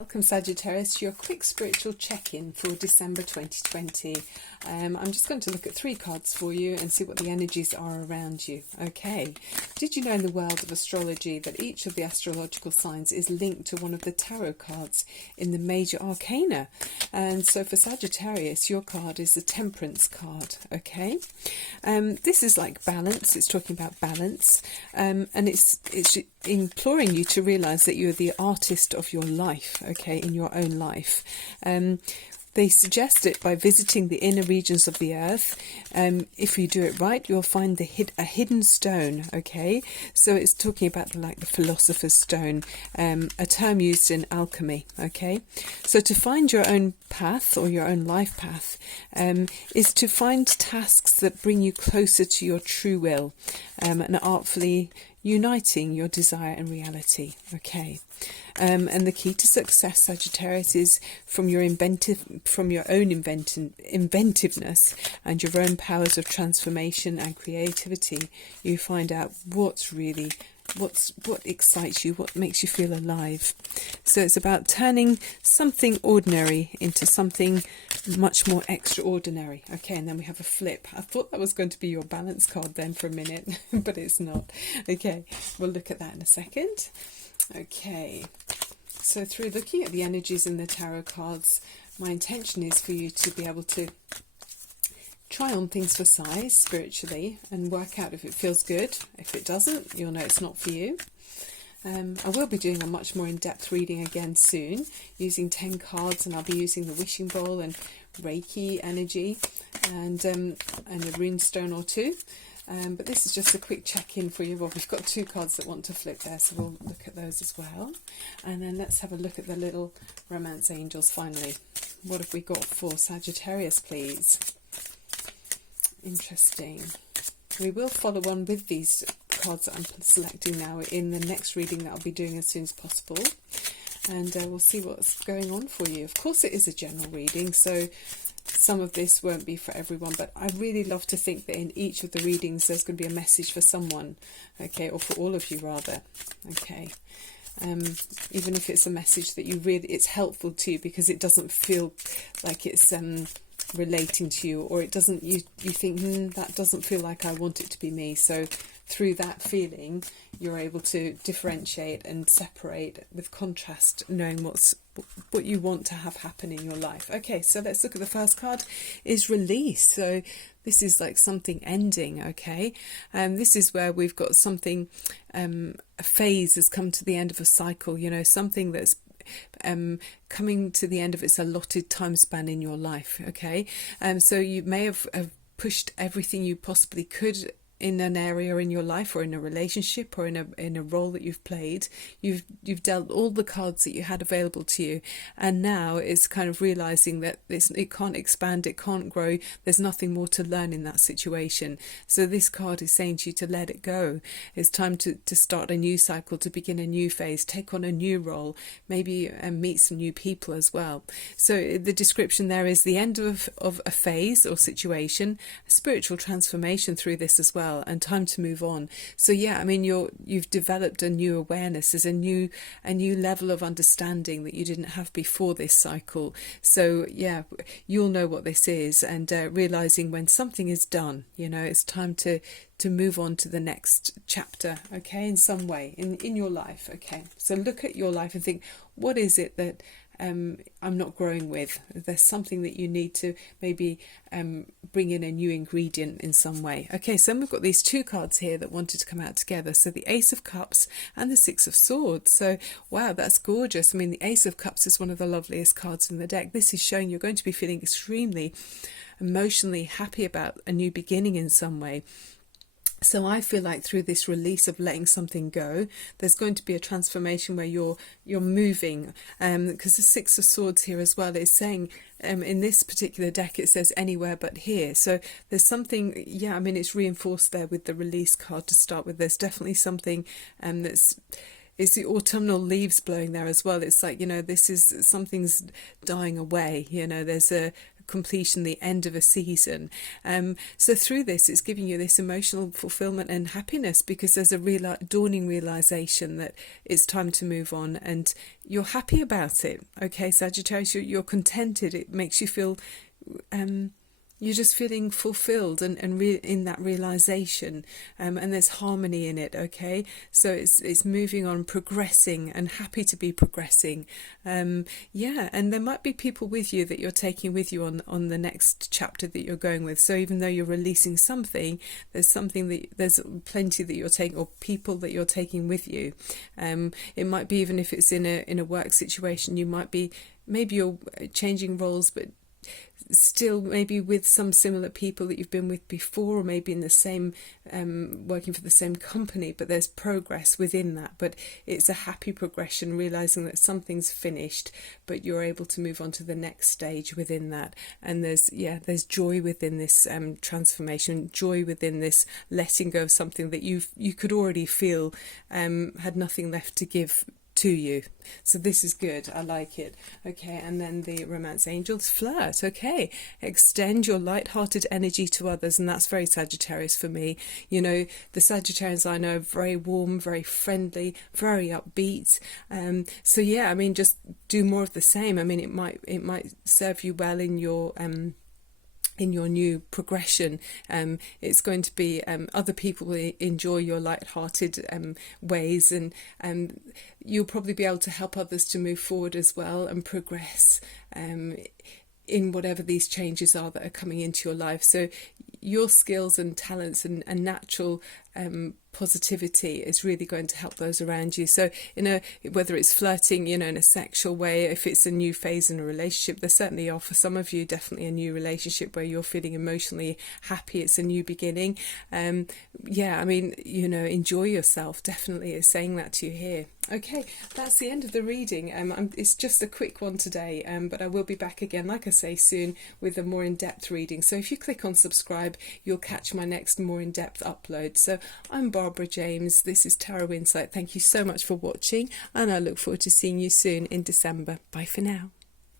Welcome Sagittarius to your quick spiritual check-in for December 2020. I'm just going to look at 3 cards for you and see what the energies are around you. Okay, did you know in the world of astrology that each of the astrological signs is linked to one of the tarot cards in the major arcana? And so for Sagittarius, your card is the Temperance card. Okay, this is like balance. It's talking about balance, and it's imploring you to realize that you're the artist of your life, okay, in your own life. They suggest it by visiting the inner regions of the earth. If you do it right, you'll find a hidden stone, okay? So it's talking about the philosopher's stone, a term used in alchemy, okay? So to find your own path or your own life path is to find tasks that bring you closer to your true will, and artfully uniting your desire and reality. Okay, and the key to success, Sagittarius, is from your own inventiveness and your own powers of transformation and creativity. You find out what excites you, what makes you feel alive. So it's about turning something ordinary into something much more extraordinary. Okay, and then we have a flip. I thought that was going to be your balance card then for a minute, but it's not. Okay, we'll look at that in a second. Okay, so through looking at the energies in the tarot cards, my intention is for you to be able to try on things for size spiritually and work out if it feels good. If it doesn't, you'll know it's not for you. I will be doing a much more in-depth reading again soon using 10 cards, and I'll be using the wishing bowl and Reiki energy and a rune stone or two. But this is just a quick check-in for you. Well, we've got 2 cards that want to flip there, so we'll look at those as well. And then let's have a look at the little romance angels finally. What have we got for Sagittarius, please? Interesting. We will follow on with these cards that I'm selecting now in the next reading that I'll be doing as soon as possible. And we'll see what's going on for you. Of course, it is a general reading, so some of this won't be for everyone, but I really love to think that in each of the readings there's going to be a message for someone, okay, or for all of you rather, okay. Even if it's a message that it's helpful to you because it doesn't feel like it's relating to you, or it doesn't, you think that doesn't feel like I want it to be me. So through that feeling you're able to differentiate and separate with contrast, knowing what you want to have happen in your life. Okay, so let's look at the first card, is release. So this is like something ending, okay? This is where we've got something, a phase has come to the end of a cycle, you know, something that's coming to the end of its allotted time span in your life, okay? So you may have pushed everything you possibly could in an area in your life, or in a relationship, or in a role that you've played. You've dealt all the cards that you had available to you, and now it's kind of realizing that it can't expand, it can't grow, there's nothing more to learn in that situation. So this card is saying to you to let it go. It's time to start a new cycle, to begin a new phase, take on a new role, maybe meet some new people as well. So the description there is the end of a phase or situation, a spiritual transformation through this as well, and time to move on. So yeah, I mean, you've developed a new awareness. There's a new level of understanding that you didn't have before this cycle. So yeah, you'll know what this is, and realizing when something is done, you know, it's time to move on to the next chapter, okay, in some way in your life. Okay, so look at your life and think, what is it that I'm not growing with? There's something that you need to maybe bring in a new ingredient in some way. Okay, so we've got these 2 cards here that wanted to come out together. So the Ace of Cups and the 6 of Swords. So wow, that's gorgeous. I mean, the Ace of Cups is one of the loveliest cards in the deck. This is showing you're going to be feeling extremely emotionally happy about a new beginning in some way. So I feel like through this release of letting something go, there's going to be a transformation where you're moving, because the 6 of Swords here as well is saying, in this particular deck it says anywhere but here. So there's something, yeah, I mean, it's reinforced there with the release card to start with. There's definitely something that's it's the autumnal leaves blowing there as well. It's like, this is something's dying away. There's a completion, the end of a season. So through this, it's giving you this emotional fulfillment and happiness, because there's a dawning realization that it's time to move on, and you're happy about it. Okay, Sagittarius, you're contented. It makes you feel you're just feeling fulfilled and in that realization, and there's harmony in it. Okay, so it's moving on, progressing, and happy to be progressing. And there might be people with you that you're taking with you on the next chapter that you're going with. So even though you're releasing something, there's plenty that you're taking, or people that you're taking with you. It might be, even if it's in a work situation, maybe you're changing roles, but still maybe with some similar people that you've been with before, or maybe in the same working for the same company, but there's progress within that. But it's a happy progression, realizing that something's finished, but you're able to move on to the next stage within that. And there's joy within this transformation, joy within this letting go of something that you could already feel had nothing left to give to you. So this is good. I like it. Okay, and then the romance angels, flirt. Okay, extend your light-hearted energy to others, and that's very Sagittarius for me. The Sagittarians I know are very warm, very friendly, very upbeat. So yeah, just do more of the same. It might serve you well in your new progression. It's going to be other people will enjoy your light-hearted ways, and you'll probably be able to help others to move forward as well and progress in whatever these changes are that are coming into your life. So your skills and talents and natural positivity is really going to help those around you. So whether it's flirting in a sexual way, if it's a new phase in a relationship, there certainly are for some of you definitely a new relationship where you're feeling emotionally happy. It's a new beginning. Enjoy yourself, definitely is saying that to you here. Okay, that's the end of the reading. It's just a quick one today, but I will be back again, like I say, soon with a more in-depth reading. So if you click on subscribe, you'll catch my next more in-depth upload. So I'm Barbara James. This is Tarot Insight. Thank you so much for watching, and I look forward to seeing you soon in December. Bye for now.